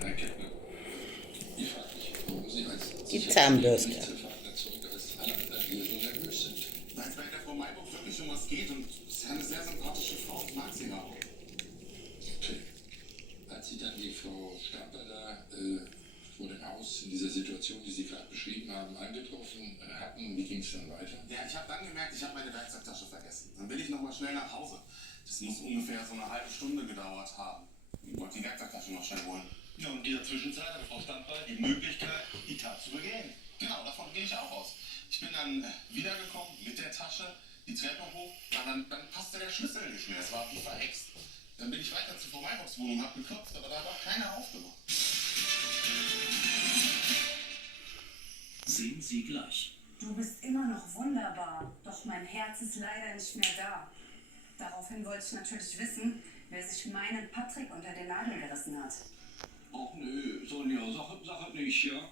Herr Kettner, ich frage mich, warum Sie als Die Zahnbürste. Sicherheitspolizeiverfahrene Zeuge als alle anderen hier so nervös sind. Weil es bei der Frau Mayburg wirklich um was geht und es ist ja eine sehr sympathische Frau. Ich mag sie ja auch. Okay. Als Sie dann die Frau Stamper da vor dem Haus in dieser Situation, die Sie gerade beschrieben haben, angetroffen hatten, wie ging es dann weiter? Ja, ich habe dann gemerkt, ich habe meine Werkzeugtasche vergessen. Dann bin ich nochmal schnell nach Hause. Das muss ungefähr so eine halbe Stunde gedauert haben. Ich wollte die Werkzeugtasche noch schnell holen. Ja, und in dieser Zwischenzeit hat Frau Stamper die Möglichkeit, die Tat zu begehen. Genau, davon gehe ich auch aus. Ich bin dann wiedergekommen mit der Tasche, die Treppe hoch, dann passte der Schlüssel nicht mehr. Es war wie verhext. Dann bin ich weiter zur Frau Mayburgs Wohnung, hab geklopft, aber da hat auch keiner aufgemacht. Sehen Sie gleich. Du bist immer noch wunderbar, doch mein Herz ist leider nicht mehr da. Daraufhin wollte ich natürlich wissen, wer sich meinen Patrick unter den Nagel gerissen hat. Ach nö, Sonja, sag nicht, ja?